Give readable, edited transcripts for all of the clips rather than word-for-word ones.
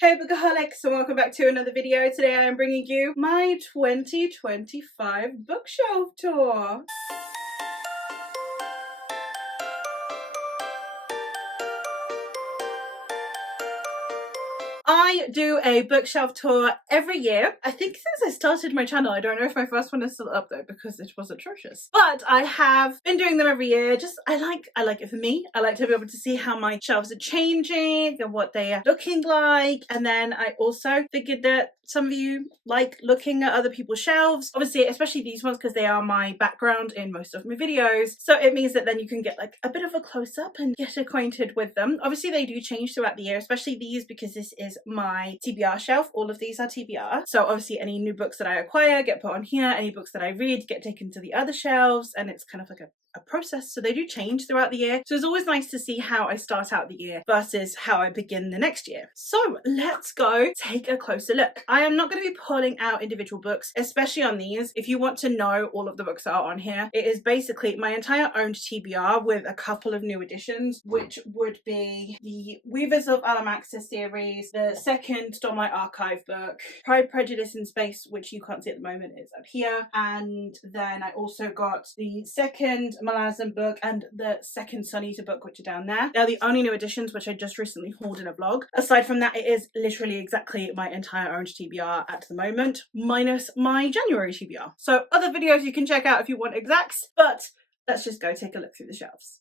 Hey Bookaholics, and welcome back to another video. Today I am bringing you my 2025 bookshelf tour. I do a bookshelf tour every year. I think since I started my channel. I don't know if my first one is still up though because it was atrocious. But I have been doing them every year. I like it for me. I like to be able to see how my shelves are changing and what they are looking like. And then I also figured that some of you like looking at other people's shelves. Obviously, especially these ones because they are my background in most of my videos. So it means that then you can get like a bit of a close-up and get acquainted with them. Obviously, they do change throughout the year, especially these because this is my TBR shelf. All of these are TBR. So obviously any new books that I acquire get put on here. Any books that I read get taken to the other shelves, and it's kind of like a process. So they do change throughout the year. So it's always nice to see how I start out the year versus how I begin the next year. So let's go take a closer look. I am not going to be pulling out individual books, especially on these. If you want to know all of the books that are on here, it is basically my entire owned TBR with a couple of new additions, which would be the Weavers of Alamaxa series, the second Stormlight Archive book, Pride, Prejudice and Space, which you can't see at the moment, is up here. And then I also got the second Malazan book and the second Sunita book, which are down there. They're the only new additions, which I just recently hauled in a vlog. Aside from that, it is literally exactly my entire orange TBR at the moment, minus my January TBR. So other videos you can check out if you want exacts, but let's just go take a look through the shelves.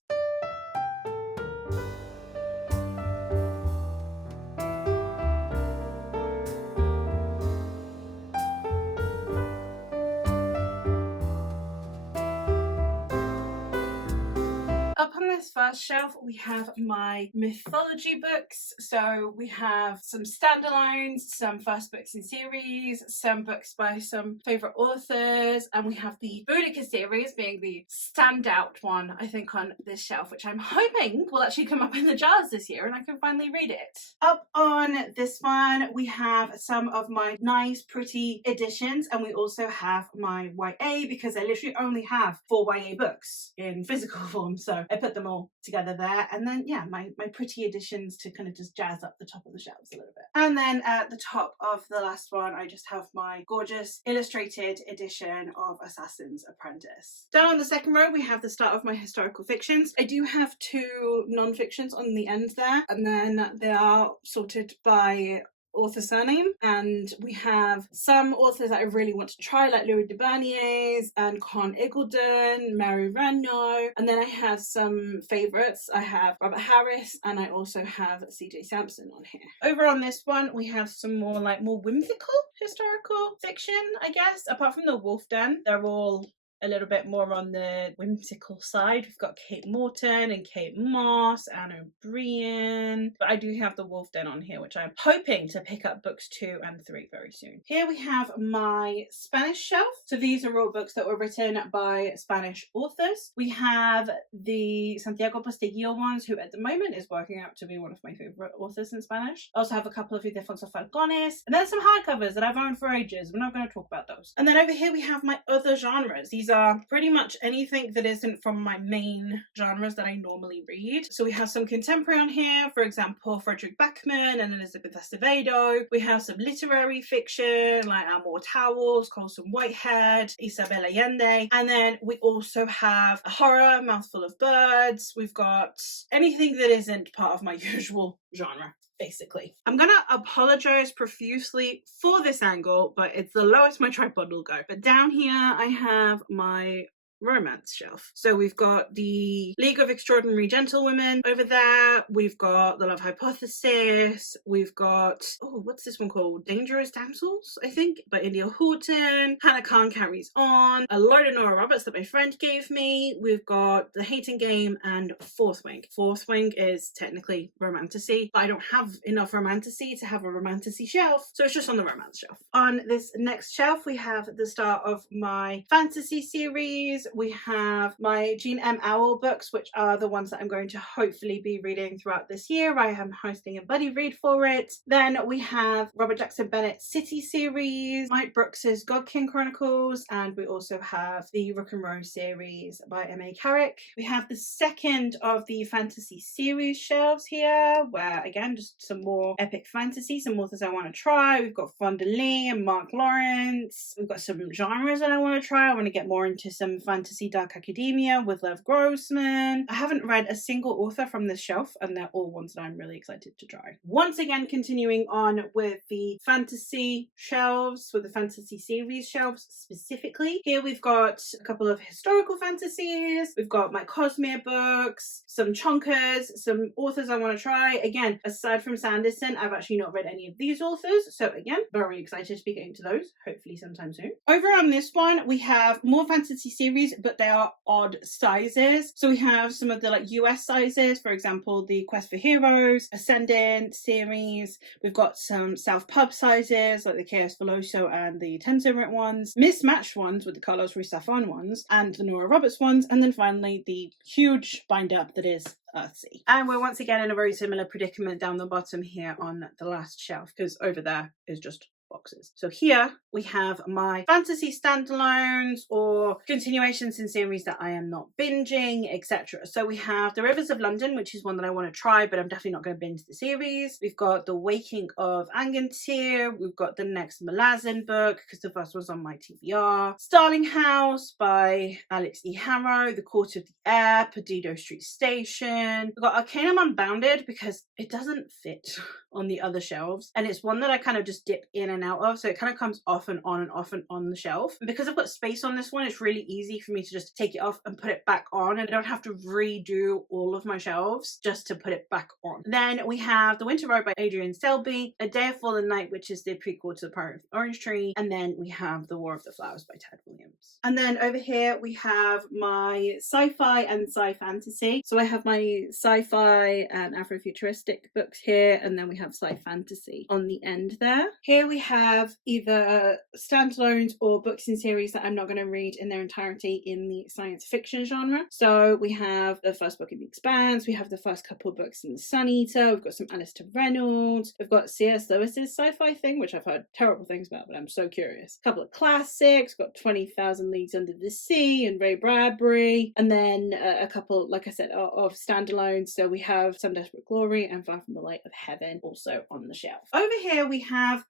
Up on this first shelf, we have my mythology books. So we have some standalones, some first books in series, some books by some favourite authors, and we have the Boudica series being the standout one, I think, on this shelf, which I'm hoping will actually come up in the jars this year and I can finally read it. Up on this one, we have some of my nice, pretty editions, and we also have my YA because I literally only have 4 YA books in physical form. So I put them all together there, and then yeah, my pretty additions to kind of just jazz up the top of the shelves a little bit. And then at the top of the last one, I just have my gorgeous illustrated edition of Assassin's Apprentice. Down on the second row, we have the start of my historical fictions. I do have 2 non-fictions on the end there, and then they are sorted by author surname, and we have some authors that I really want to try, like Louis de Berniers and Con Iggulden, Mary Renaud, and then I have some favourites. I have Robert Harris, and I also have CJ Sampson on here. Over on this one, we have some more whimsical historical fiction, I guess. Apart from the Wolf Den, they're all a little bit more on the whimsical side. We've got Kate Morton and Kate Moss, Anne O'Brien, but I do have the Wolf Den on here, which I'm hoping to pick up books 2 and 3 very soon. Here we have my Spanish shelf. So these are all books that were written by Spanish authors. We have the Santiago Posteguillo ones, who at the moment is working out to be one of my favorite authors in Spanish. I also have a couple of Ildefonso Falcones, and then some hardcovers that I've owned for ages. We're not going to talk about those. And then over here we have my other genres. These are pretty much anything that isn't from my main genres that I normally read. So we have some contemporary on here, for example, Frederick Backman and Elizabeth Acevedo. We have some literary fiction like Amor Towels, Colson Whitehead, Isabel Allende. And then we also have a horror, Mouthful of Birds. We've got anything that isn't part of my usual genre, basically. I'm gonna apologize profusely for this angle, but it's the lowest my tripod will go. But down here I have my romance shelf. So we've got the League of Extraordinary Gentlewomen over there. We've got the Love Hypothesis. We've got, oh, what's this one called? Dangerous Damsels, I think, by India Horton. Hannah Khan Carries On. A load of Nora Roberts that my friend gave me. We've got The Hating Game and Fourth Wing. Fourth Wing is technically romantasy, but I don't have enough romantasy to have a romantasy shelf, so it's just on the romance shelf. On this next shelf, we have the start of my fantasy series. we have my Jean M. Owl books, which are the ones that I'm going to hopefully be reading throughout this year. I am hosting a buddy read for it. Then we have Robert Jackson Bennett's City series, Mike Brooks's God King Chronicles, and we also have the Rook and Rose series by M.A. Carrick. We have the second of the fantasy series shelves here, where again, just some more epic fantasy, some authors I want to try. We've got Fonda Lee and Mark Lawrence. We've got some genres that I want to try. I want to get more into some fantasy dark academia with Lev Grossman. I haven't read a single author from this shelf, and they're all ones that I'm really excited to try. Once again, continuing on with the fantasy shelves, with the fantasy series shelves specifically. Here we've got a couple of historical fantasies. We've got my Cosmere books, some chonkers, some authors I want to try. Again, aside from Sanderson, I've actually not read any of these authors. So again, very excited to be getting to those, hopefully sometime soon. Over on this one, we have more fantasy series, but they are odd sizes. So we have some of the like US sizes, for example, the Quest for Heroes, Ascendant series. We've got some South Pub sizes, like the Chaos Veloso and the Tensorit ones, mismatched ones with the Carlos Ruiz Zafón ones, and the Nora Roberts ones, and then finally the huge bind-up that is Earthsea. And we're once again in a very similar predicament down the bottom here on the last shelf, because over there is just boxes. So here we have my fantasy standalones or continuations in series that I am not binging, etc. So we have The Rivers of London, which is one that I want to try, but I'm definitely not going to binge the series. We've got The Waking of Angantyr. We've got the next Malazan book, because the first was on my TBR. Starling House by Alex E. Harrow. The Court of the Air, Perdido Street Station. We've got Arcanum Unbounded, because it doesn't fit on the other shelves, and it's one that I kind of just dip in and out of, so it kind of comes off and on and off and on the shelf. And because I've got space on this one, it's really easy for me to just take it off and put it back on, and I don't have to redo all of my shelves just to put it back on. Then we have The Winter Road by Adrian Selby, A Day of Fallen Night, which is the prequel to The Pirate of the Orange Tree, and then we have The War of the Flowers by Tad Williams. And then over here we have my sci-fi and sci-fantasy. So I have my sci-fi and Afrofuturistic books here, and then we have sci-fantasy on the end there. Here we have either standalones or books in series that I'm not going to read in their entirety in the science fiction genre. So we have the first book in The Expanse, we have the first couple of books in The Sun Eater, we've got some Alistair Reynolds, we've got C.S. Lewis's sci-fi thing, which I've heard terrible things about, but I'm so curious. A couple of classics, got 20,000 Leagues Under the Sea and Ray Bradbury, and then a couple, like I said, of standalones. So we have Some Desperate Glory and Far From the Light of Heaven also on the shelf. Over here we have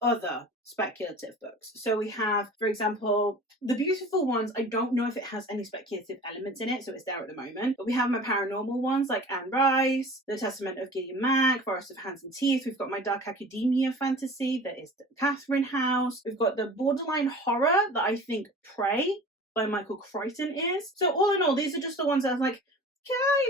other speculative books. So we have, for example, The Beautiful Ones. I don't know if it has any speculative elements in it, so it's there at the moment. But we have my paranormal ones like Anne Rice, The Testament of Gideon Mack, Forest of Hands and Teeth. We've got my dark academia fantasy that is the Catherine House. We've got the borderline horror that I think Prey by Michael Crichton is. So all in all, these are just the ones that I'm like,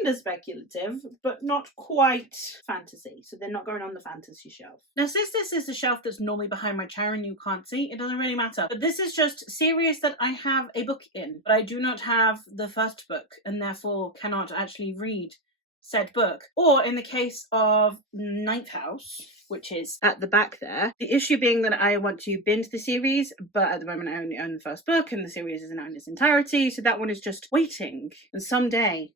kind of speculative, but not quite fantasy. So they're not going on the fantasy shelf. Now, since this is the shelf that's normally behind my chair and you can't see, it doesn't really matter. But this is just series that I have a book in, but I do not have the first book and therefore cannot actually read said book. Or in the case of Ninth House, which is at the back there, the issue being that I want to binge the series, but at the moment I only own the first book and the series isn't out in its entirety, so that one is just waiting. And someday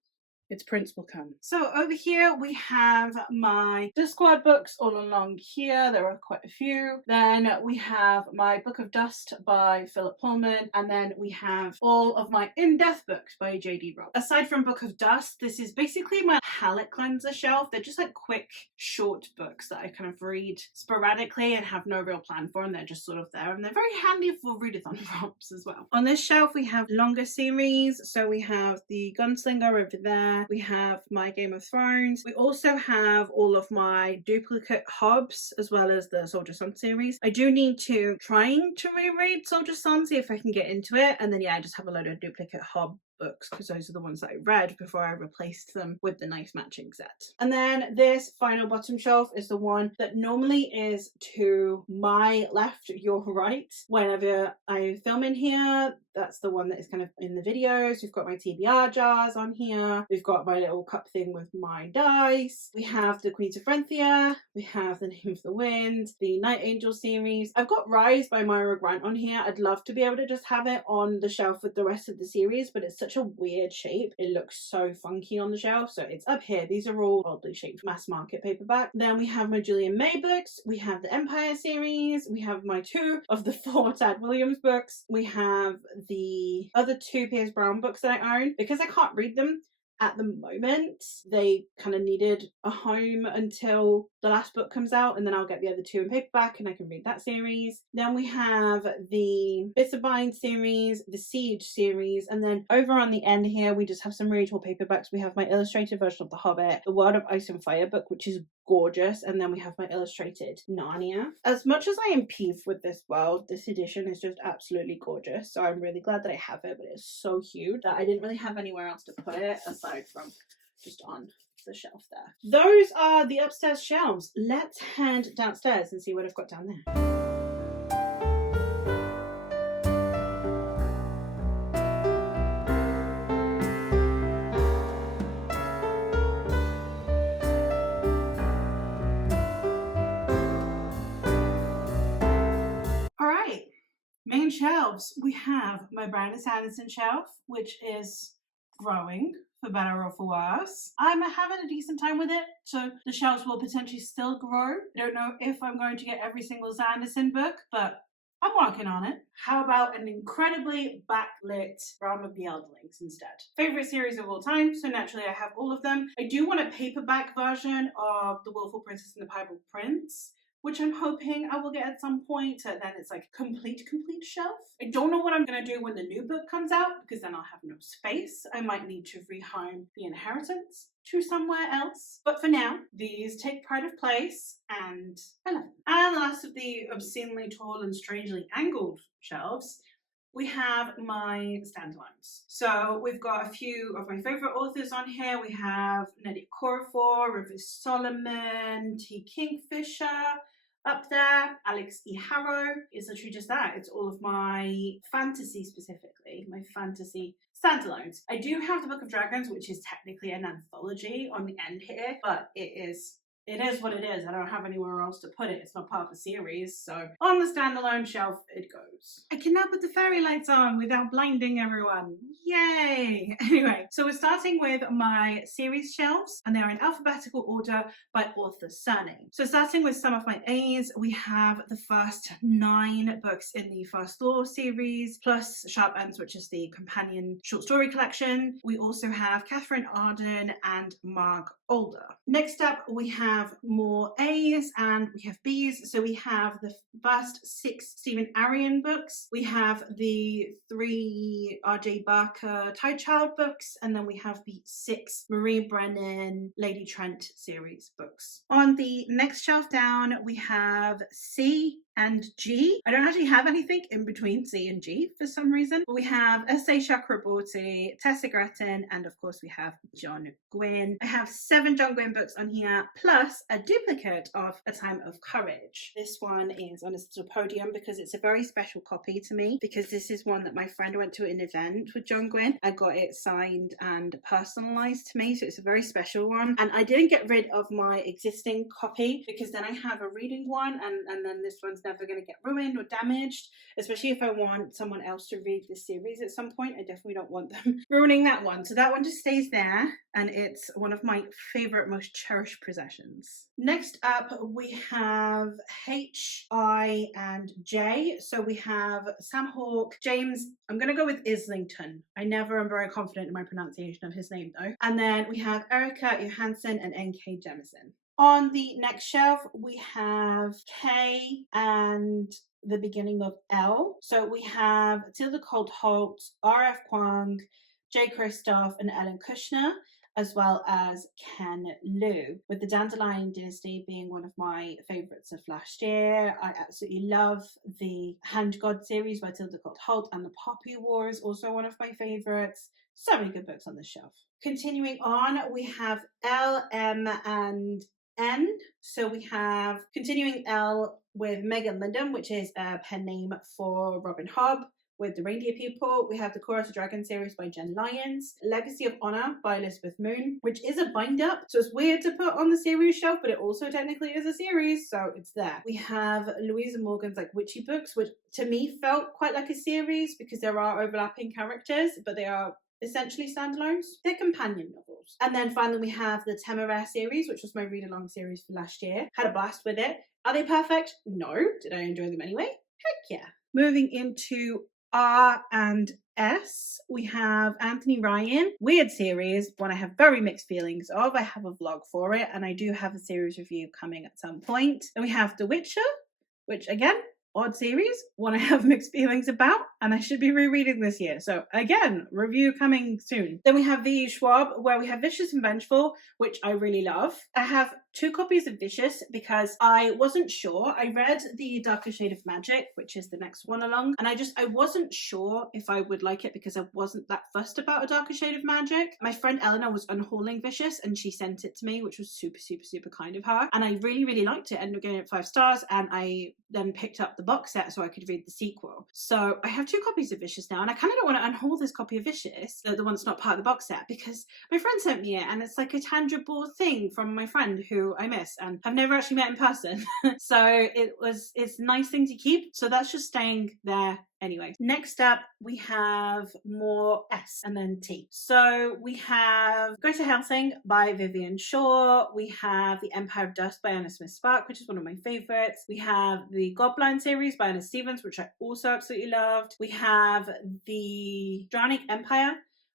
its prince will come. So over here we have my Discworld books all along here. There are quite a few. Then we have my Book of Dust by Philip Pullman. And then we have all of my in-depth books by J.D. Robb. Aside from Book of Dust, this is basically my palette cleanser shelf. They're just like quick, short books that I kind of read sporadically and have no real plan for, and they're just sort of there. And they're very handy for readathon prompts as well. On this shelf we have longer series. So we have the Gunslinger over there. We have my Game of Thrones. We also have all of my duplicate Hobbs as well as the Soldier Sun series. I do need to trying to reread Soldier Sun, see if I can get into it. And then yeah, I just have a load of duplicate Hobbs books because those are the ones that I read before I replaced them with the nice matching set. And then this final bottom shelf is the one that normally is to my left, your right. Whenever I film in here, that's the one that is kind of in the videos. We've got my TBR jars on here. We've got my little cup thing with my dice. We have the Queens of Renthia. We have the Name of the Wind, the Night Angel series. I've got Rise by Myra Grant on here. I'd love to be able to just have it on the shelf with the rest of the series, but it's such a weird shape. It looks so funky on the shelf, so it's up here. These are all oddly shaped mass market paperback. Then we have my Julian May books. We have the Empire series. We have my 2 of the 4 Tad Williams books. We have the other 2 Piers Brown books that I own. Because I can't read them at the moment, they kind of needed a home until the last book comes out, and then I'll get the other 2 in paperback and I can read that series. Then we have the Bitterbind series, the Siege series, and then over on the end here we just have some really tall paperbacks. We have my illustrated version of The Hobbit, the World of Ice and Fire book, which is gorgeous, and then we have my illustrated Narnia. As much as I am peeved with this world, this edition is just absolutely gorgeous, so I'm really glad that I have it, but it's so huge that I didn't really have anywhere else to put it aside from just on the shelf there. Those are the upstairs shelves. Let's head downstairs and see what I've got down there. Main shelves, we have my Brandon Sanderson shelf, which is growing for better or for worse. I'm having a decent time with it, so the shelves will potentially still grow. I don't know if I'm going to get every single Sanderson book, but I'm working on it. How about an incredibly backlit round of the Elderlings instead? Favorite series of all time, so naturally I have all of them. I do want a paperback version of The Willful Princess and the Pied Prince, which I'm hoping I will get at some point, so then it's like complete shelf. I don't know what I'm going to do when the new book comes out, because then I'll have no space. I might need to rehome The Inheritance to somewhere else. But for now, these take pride of place, and I love them. And the last of the obscenely tall and strangely angled shelves, we have my standalones. So we've got a few of my favorite authors on here. We have Nnedi Okorafor, Rivers Solomon, T. Kingfisher up there. Alex E. Harrow is literally just that. It's all of my fantasy, specifically, my fantasy standalones. I do have the Book of Dragons, which is technically an anthology on the end here, but it is what it is. I don't have anywhere else to put it. It's not part of a series, so on the standalone shelf it goes. I can now put the fairy lights on without blinding everyone. Yay! Anyway, so we're starting with my series shelves, and they are in alphabetical order by author surname. So starting with some of my A's, we have the first 9 books in the First Law series, plus Sharp Ends, which is the companion short story collection. We also have Catherine Arden and Marg Older. Next up, we have more A's and we have B's. So we have the first 6 Stephen Arion books. We have the 3 R.J. Barker Tide Child books, and then we have the 6 Marie Brennan Lady Trent series books. On the next shelf down, we have C and G. I don't actually have anything in between C and G for some reason. We have S.A. Chakraborty, Tessa Grattan, and of course we have John Gwynne. I have 7 John Gwynne books on here, plus a duplicate of A Time of Courage. This one is on a little podium because it's a very special copy to me, because this is one that my friend went to an event with John Gwynne and got it signed and personalized to me, so it's a very special one. And I didn't get rid of my existing copy because then I have a reading one, and then this one's never going to get ruined or damaged, especially if I want someone else to read this series at some point. I definitely don't want them ruining that one, so that one just stays there, and it's one of my favorite, most cherished possessions. Next up, we have H, I, and J. So we have Sam Hawke, James, I'm going to go with Islington. I never am very confident in my pronunciation of his name though. And then we have Erica Johansson and N.K. Jemisin. On the next shelf, we have K and the beginning of L. So we have Tilda Colt Holt, R.F. Kuang, Jay Kristoff, and Ellen Kushner. as well as Ken Liu, with the Dandelion Dynasty being one of my favourites of last year. I absolutely love the Hand God series by Tilda Holt, and the Poppy War is also one of my favourites. So many good books on this shelf. Continuing on, we have L, M, and N. So we have continuing L with Megan Lindham, which is a pen name for Robin Hobb. With The Reindeer People, we have the Chorus of Dragon series by Jen Lyons, Legacy of Honor by Elizabeth Moon, which is a bind-up, so it's weird to put on the series shelf, but it also technically is a series, so it's there. We have Louisa Morgan's like witchy books, which to me felt quite like a series because there are overlapping characters, but they are essentially standalones. They're companion novels. And then finally we have the Temeraire series, which was my read-along series for last year. Had a blast with it. Are they perfect? No. Did I enjoy them anyway? Heck yeah. Moving into R and S, we have Anthony Ryan, Weird series, one I have very mixed feelings of. I have a vlog for it, and I do have a series review coming at some point. Then we have The Witcher, which again, odd series, one I have mixed feelings about, and I should be rereading this year. So again, review coming soon. Then we have V. Schwab, where we have Vicious and Vengeful, which I really love. I have 2 copies of Vicious because I wasn't sure. I read the Darker Shade of Magic, which is the next one along, and I wasn't sure if I would like it because I wasn't that fussed about a Darker Shade of Magic. My friend Eleanor was unhauling Vicious and she sent it to me, which was super, super, super kind of her. And I really, really liked it. Ended up giving it 5 stars, and I then picked up the box set so I could read the sequel. So I have 2 copies of Vicious now, and I kind of don't want to unhaul this copy of Vicious, the one that's not part of the box set, because my friend sent me it and it's like a tangible thing from my friend who I miss and have never actually met in person. So it's a nice thing to keep. So that's just staying there anyway. Next up, we have more S and then T. So we have Go to Helsing by Vivian Shaw. We have The Empire of Dust by Anna Smith Spark, which is one of my favorites. We have the Godblind series by Anna Stevens, which I also absolutely loved. We have the Drowning Empire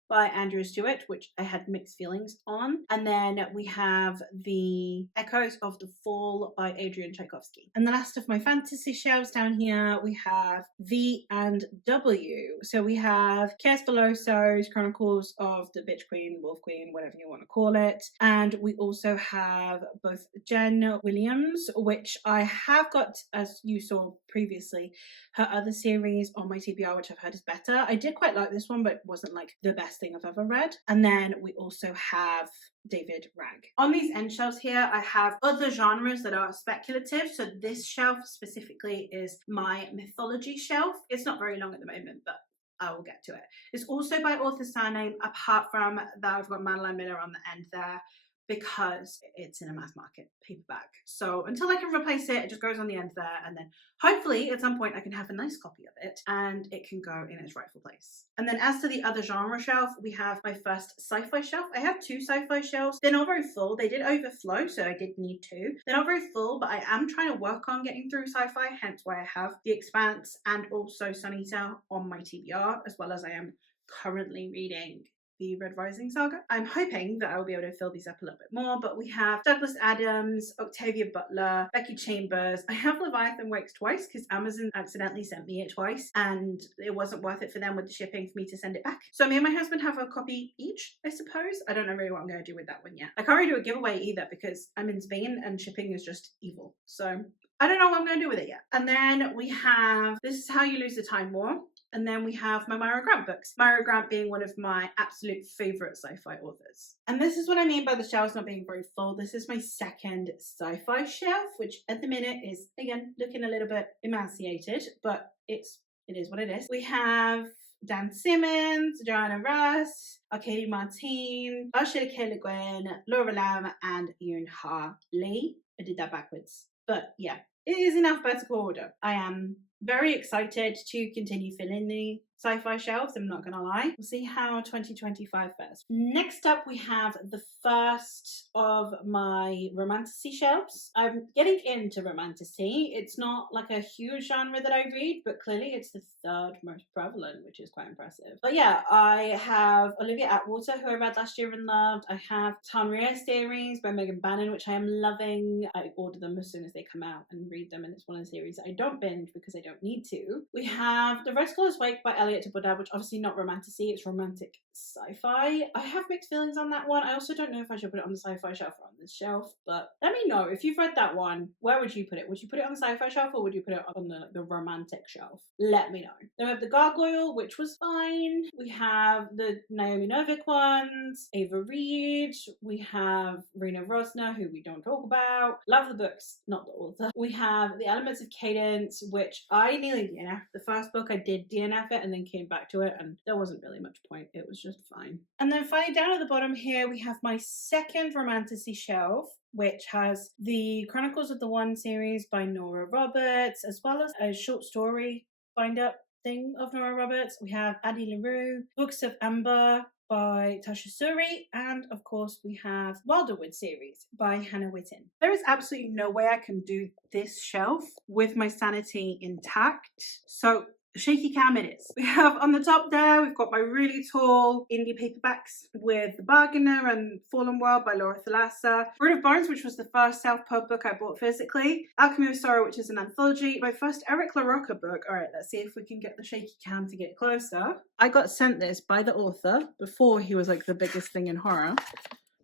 by Andrea Stewart, which I had mixed feelings on. And then we have the Echoes of the Fall by Adrian Tchaikovsky. And the last of my fantasy shelves down here, we have V and W. So we have Chaos Belloso's Chronicles of the Bitch Queen, Wolf Queen, whatever you want to call it. And we also have both Jen Williams, which I have got, as you saw previously, her other series on my TBR, which I've heard is better. I did quite like this one, but it wasn't like the best thing I've ever read. And then we also have David Ragg. On these end shelves here, I have other genres that are speculative. So this shelf specifically is my mythology shelf. It's not very long at the moment, but I will get to it. It's also by author surname, apart from that I've got Madeline Miller on the end there, because it's in a mass market paperback. So until I can replace it, it just goes on the end there, and then hopefully at some point I can have a nice copy of it and it can go in its rightful place. And then as to the other genre shelf, we have my first sci-fi shelf. I have 2 sci-fi shelves. They're not very full. They did overflow, so I did need 2. They're not very full, but I am trying to work on getting through sci-fi, hence why I have The Expanse and also Sunita on my TBR, as well as I am currently reading the Red Rising saga. I'm hoping that I will be able to fill these up a little bit more, but we have Douglas Adams, Octavia Butler, Becky Chambers. I have Leviathan Wakes twice because Amazon accidentally sent me it twice and it wasn't worth it for them with the shipping for me to send it back. So me and my husband have a copy each, I suppose. I don't know really what I'm going to do with that one yet. I can't really do a giveaway either because I'm in Spain and shipping is just evil. So I don't know what I'm going to do with it yet. And then we have This Is How You Lose the Time War. And then we have my Myra Grant books. Myra Grant being one of my absolute favourite sci-fi authors. And this is what I mean by the shelves not being very full. This is my second sci-fi shelf, which at the minute is, again, looking a little bit emaciated, but it is what it is. We have Dan Simmons, Joanna Russ, Arcady Martin, Ursula K. Le Guin, Laura Lamb, and Yoon Ha Lee. I did that backwards. But yeah, it is in alphabetical order. I am very excited to continue filling the sci-fi shelves, I'm not gonna lie. We'll see how 2025 fares. Next up, we have the first of my romantasy shelves. I'm getting into romantasy. It's not like a huge genre that I read, but clearly it's the 3rd most prevalent, which is quite impressive. But yeah, I have Olivia Atwater, who I read last year and loved. I have Tanria series by Megan Bannon, which I am loving. I order them as soon as they come out and read them, and it's one of the series that I don't binge because I don't don't need to. We have The Red Scholar's Wake by Elliot de Bodin, which obviously not romantasy, it's romantic sci-fi. I have mixed feelings on that one. I also don't know if I should put it on the sci-fi shelf or on this shelf, but let me know if you've read that one. Where would you put it? Would you put it on the sci-fi shelf or would you put it on the romantic shelf? Let me know. Then we have The Gargoyle, which was fine. We have the Naomi Novik ones, Ava Reid. We have Rena Rosner, who we don't talk about. Love the books, not the author. We have The Elements of Cadence, which I nearly DNF'd. The first book I did DNF it and then came back to it, and there wasn't really much point. It was just fine. And then finally down at the bottom here, we have my second romantasy shelf, which has the Chronicles of the One series by Nora Roberts, as well as a short story bind-up thing of Nora Roberts. We have Addie LaRue, Books of Amber by Tasha Suri, and of course we have Wilderwood series by Hannah Witten. There is absolutely no way I can do this shelf with my sanity intact, so shaky cam it is. We have on the top there, we've got my really tall indie paperbacks with The Bargainer and Fallen World by Laura Thalassa, Brood of Bones, which was the first self-pub book I bought physically, Alchemy of Sorrow, which is an anthology, my first Eric LaRocca book. Alright, let's see if we can get the shaky cam to get closer. I got sent this by the author before he was like the biggest thing in horror,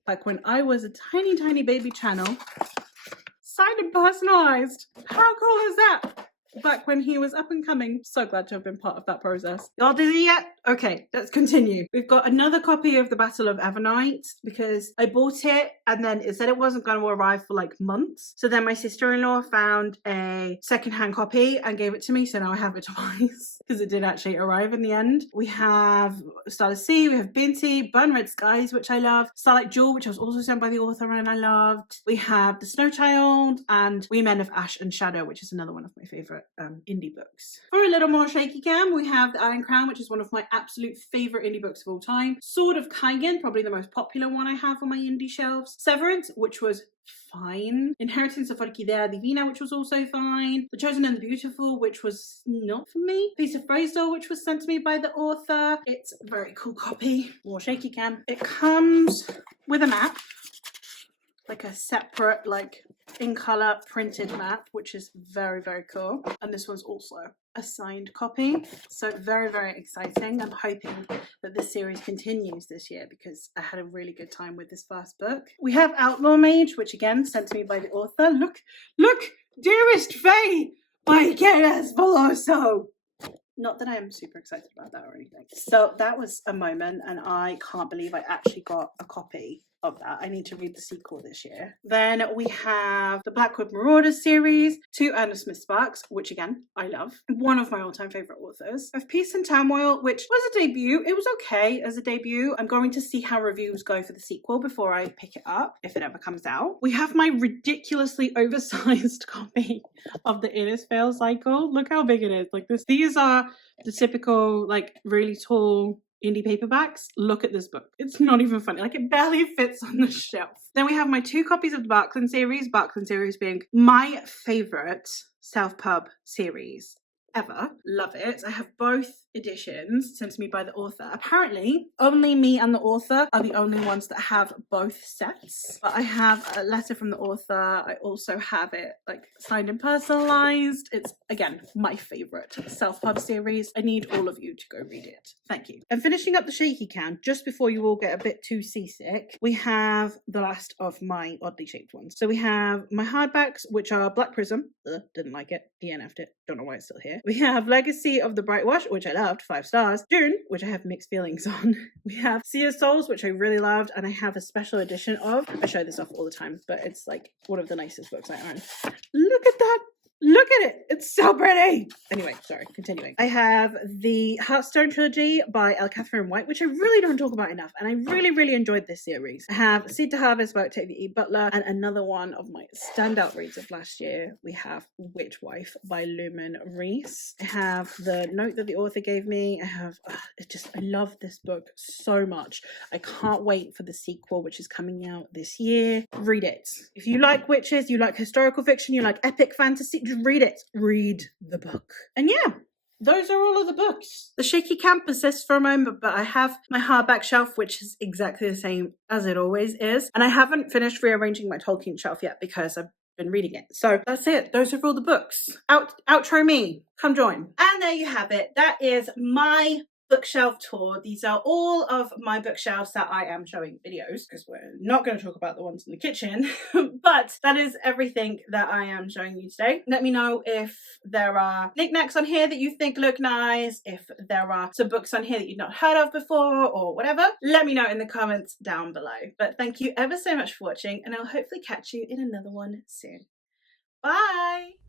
like when I was a tiny baby channel, signed and personalized. How cool is that? Back when he was up and coming. So glad to have been part of that process. Y'all did it yet? Okay, let's continue. We've got another copy of The Battle of Evernight because I bought it and then it said it wasn't going to arrive for like months. So then my sister-in-law found a secondhand copy and gave it to me. So now I have it twice because it did actually arrive in the end. We have Starless Sea, we have Binti, Burn Red Skies, which I love, Starlight Jewel, which was also sent by the author and I loved. We have The Snow Child and We Men of Ash and Shadow, which is another one of my favorite indie books. For a little more shaky cam, we have The Iron Crown, which is one of my absolute favorite indie books of all time. Sword of Kaigen, probably the most popular one I have on my indie shelves. Severance, which was fine. Inheritance of Orquídea Divina, which was also fine. The Chosen and the Beautiful, which was not for me. Piece of Phrasal, which was sent to me by the author. It's a very cool copy. More shaky cam. It comes with a map, like a separate, like in color printed map, which is very cool. And this one's also a signed copy, so very exciting. I'm hoping that this series continues this year because I had a really good time with this first book. We have Outlaw Mage, which again sent to me by the author. Look, Dearest Faye by K.S. Veloso. Not that I'm super excited about that or anything. So that was a moment and I can't believe I actually got a copy of that. I need to read the sequel this year. Then we have the Blackwood Marauders series, 2 Ernest Smith Sparks, which again, I love. One of my all-time favourite authors. Of Peace and Turmoil, which was a debut. It was okay as a debut. I'm going to see how reviews go for the sequel before I pick it up, if it ever comes out. We have my ridiculously oversized copy of the Innisfail cycle. Look how big it is. Like this. These are the typical, like, really tall indie paperbacks. Look at this book. It's not even funny. Like, it barely fits on the shelf. Then we have my 2 copies of the Barkland series being my favorite self-pub series ever. Love it. I have both editions sent to me by the author. Apparently, only me and the author are the only ones that have both sets. But I have a letter from the author. I also have it like signed and personalized. It's, again, my favorite self-pub series. I need all of you to go read it. Thank you. And finishing up the shaky can, just before you all get a bit too seasick, we have the last of my oddly shaped ones. So we have my hardbacks, which are Black Prism. Didn't like it. DNF'd it. Don't know why it's still here. We have Legacy of the Bright Wash, which I loved, 5 stars. Dune, which I have mixed feelings on. We have Sea of Souls, which I really loved, and I have a special edition of. I show this off all the time, but it's like one of the nicest books I own. Look at that. Look at it. It's so pretty. Anyway, sorry, continuing. I have the Heartstone trilogy by L. Catherine White, which I really don't talk about enough, and I really enjoyed this series. I have Seed to Harvest by Octavia E. Butler, and another one of my standout reads of last year, we have Witch Wife by Lumen Reese. I have the note that the author gave me. I have, I love this book so much. I can't wait for the sequel, which is coming out this year. Read it. If you like witches, you like historical fiction, you like epic fantasy, just read it. Read the book. And yeah, those are all of the books. The shaky cam persists for a moment, but I have my hardback shelf, which is exactly the same as it always is. And I haven't finished rearranging my Tolkien shelf yet because I've been reading it. So that's it. Those are all the books. Outro me. Come join. And there you have it. That is my bookshelf tour. These are all of my bookshelves that I am showing videos, because we're not going to talk about the ones in the kitchen. But that is everything that I am showing you today. Let me know if there are knickknacks on here that you think look nice, if there are some books on here that you've not heard of before, or whatever. Let me know in the comments down below. But thank you ever so much for watching, and I'll hopefully catch you in another one soon. Bye!